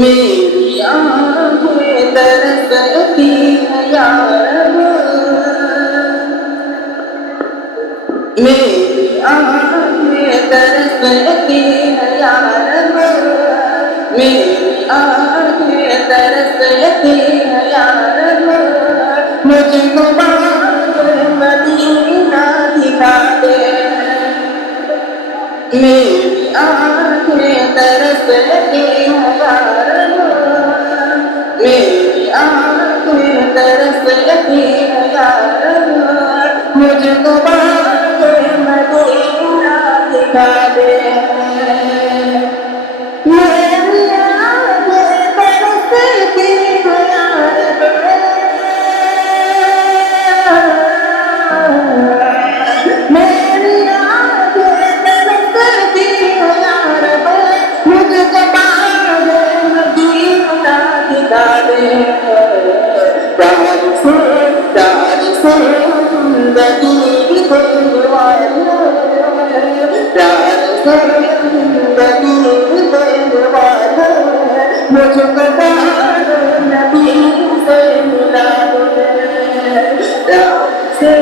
میری آنکھیں ترستی ہیں یا رب، میری آنکھیں ترستی ہیں یا رب، میری آنکھیں ترستی ہیں یا رب، مجھ کو باغ مدینہ دکھا دے۔ میری آنکھیں ترستی ہیں یا رب، میری آنکھیں ترستی ہیں یا رب، مجھ کو باغ مدینہ دکھا دے۔ میری آنکھیں ترستی ہیں یا رب، میری آنکھیں ترستی ہیں یا رب، مجھ کو باغ مدینہ دکھا دے۔ پیار سے زندگی دینے والے، پیار سے زندگی دینے والے، مجھ کو باغ نبی سے ملا دے۔ پیار سے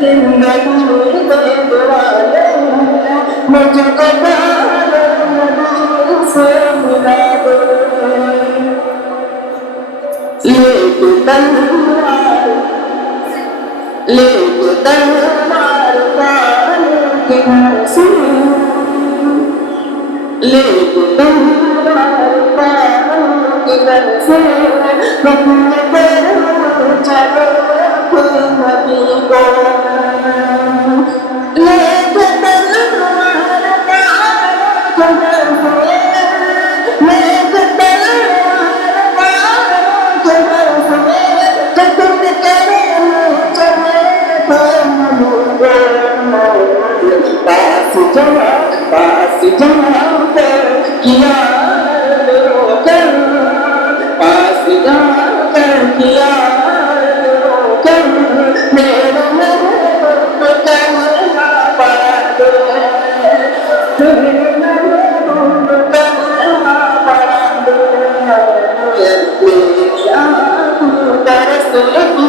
زندگی دینے والے، مجھ کو باغ نبی سے ملا دے۔ لیکن تلوار پانے کے گھر سے، لیکن تلوار پانے کے گھر سے، حکم کرو چلو اپنے نبی کو۔ لیکن تلوار پانے کے گھر سے، لیکن تلوار پانے کے گھر سے، حکم کرو پاس جا کر کیا رو کر، پاس جا کر کیا رو کر، میرے محبوب کلمہ پڑھ دے، میرے محبوب کلمہ پڑھ دے۔ میری آنکھیں ترستی ہیں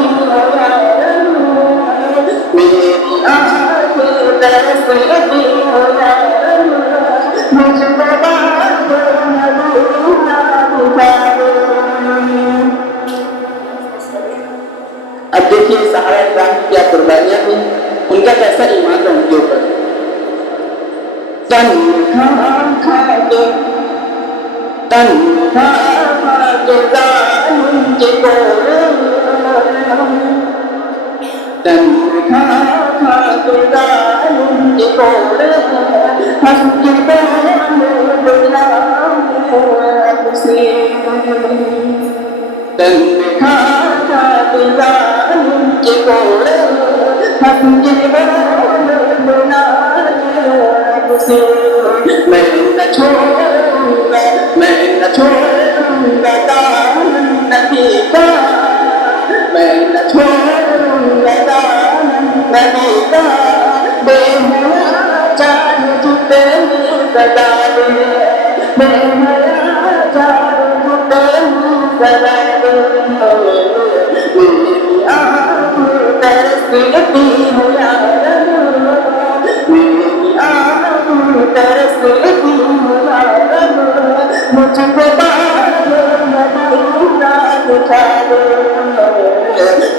یا رب، میری آنکھیں ترستی ہیں یا رب، مجھ کو باغ مدینہ دکھا دے۔ اب دیکھیے صحابہ کرام کی کیا قربانیاں ہیں، ان کا کیسا ایمان ہے ان کے اوپر۔ تنہا کھا کے ظالم کے گورے، تنہا کھا کے ظالم کے گورے، ہم کے بہن غلام رب سے۔ تنہا کھا کے ظالم کے گورے، ہم کے بہن غلام رب سے۔ میں نہ چھوڑوں گا، میں نہ چھوڑوں گا دامن نبی کا، میں نہ چھوڑوں گا دامن نبی کا، بے حیا چاہے جتنی سزا دے، بے حیا چاہے جتنی سزا دے۔ میری آنکھیں ترستی ہیں یا رب، میری آنکھیں ترستی ہیں یا رب، مجھ کو باغ مدینہ دکھا دے۔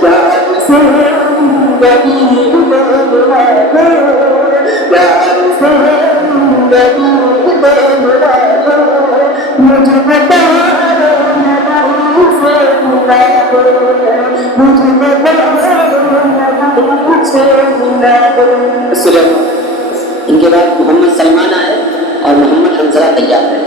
پیار سے زندگی دینے والے، پیار سے زندگی دینے والے، مجھ کو باغ نبی سے ملا دے، مجھ کو باغ نبی سے ملا دے۔ ان کے بعد محمد سلمان آئے اور محمد حنظلہ تیار ہے۔